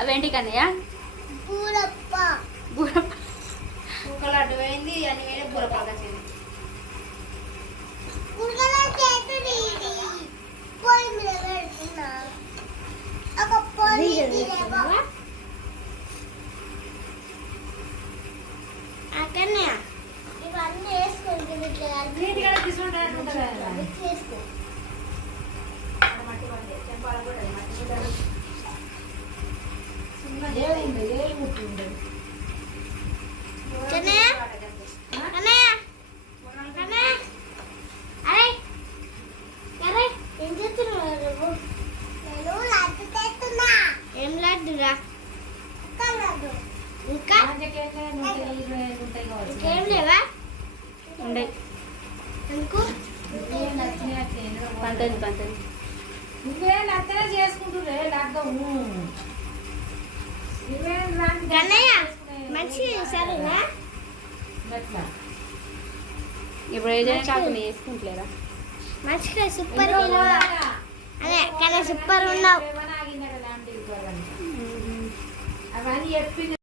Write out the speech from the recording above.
అవేంటి కన్నయ్య బూరప్ప బూరప్ప కుక్కలు అడ్డుపోయింది అని వేరే బూరపాక చేసింది. ఇవన్నీ వేసుకుంటే నీటిగా తీసుకుంటారు చేసుకో మట్టి పడితే చెంపాల కూడా మట్టి కూడా ఏం లడ్డురా ఇంకా ఇంకేం లేవా ఉండే ఎందుకు పంతొమ్మిది నువ్వే నచ్చనే చేసుకుంటురే లాక్డౌన్ గన్నయ్య మంచి సరేనా ఇప్పుడు ఏదైనా చాకుని వేసుకుంటలేరా మంచిగా సూపర్ అదే కానీ సూపర్ ఉన్నావు అవన్నీ చెప్పి